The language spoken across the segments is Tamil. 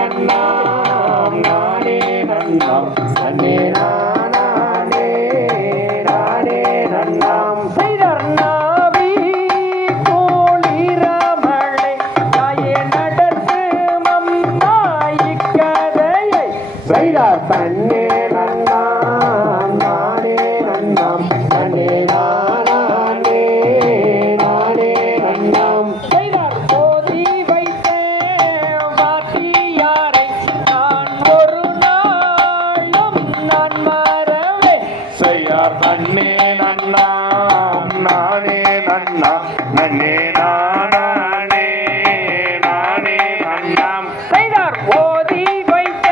நன்னாம் நானே நன்னாம் நன்னே நானே நானே நன்னாம் செய்தார் நாவி கோளிரமலை தாயே நடத்து மம்மாயிக்கதையை செய்தார் தன்னே நன்னாம் நானே நன்னாம் நன்னே நானே நானே நன்னாம் செய்தார் போதி வைத்த வாத்தியாரை நான் ஒரு நாளும் நான் மறவே செய்யார் தன்னே நன்னாம் நானே நன்னாம் நன்னே நானே நானே நன்னாம் செய்தார் போதி வைத்த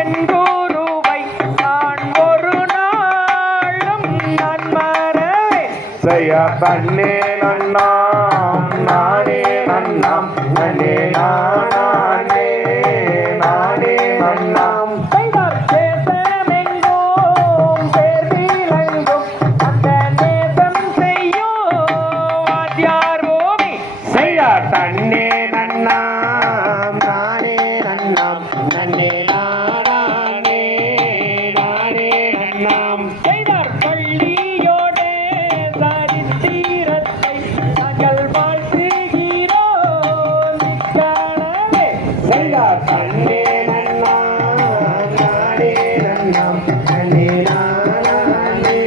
என் குருவை நான் ஒரு நாளும் நான் மறவே செய்யார் தன்னே நன்னாம் நானே நன்னாம் நன்னே நானே நானே நன்னாம் செய்தார் தேசமெங்கும் பேர் விளங்கும் அந்த நேசம் செய்யும் வாத்தியார் பூமி செய்யார் தன்னே நன்னாம் நானே நன்னாம் நன்னே நானே நானே நன்னாம் செய்தார் பள்ளியோடே சரித்திரத்தை நாங்கள் வாழ்த்துகிறோம் நிற்கனவே செய்யார் தன்னே நன்னாம் நானே நன்னாம் நன்னே நானே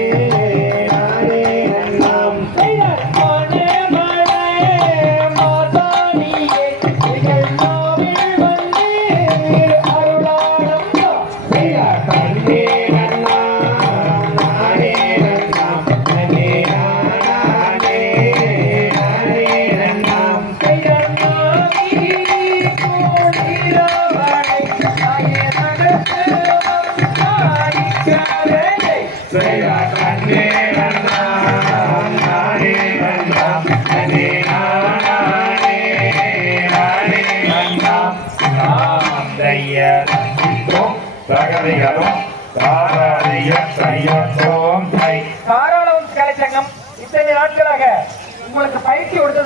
நானே நன்னாம் செய்தார் மனமழை மாதானியே எங்கள் நாவில் வந்து அருளானந்தா செய்யார் தன்னே நன்னாம் நானே நன்னாம் நன்னே நானே நானே நன்னாம் செய்தார் நாவி கோளிரமலை தாயே நடத்து மம்மாயிக்கதையை செய்யார் தன்னே நன்னாம் நானே நன்னாம் நன்னே நானே நானே நன்னாம் தையரும் சகதிகளும் தாராதிய செய்யோம் தாராளம் கலைச்சங்கம் இத்தனை நாட்களாக உங்களுக்கு பயிற்சி கொடுத்தது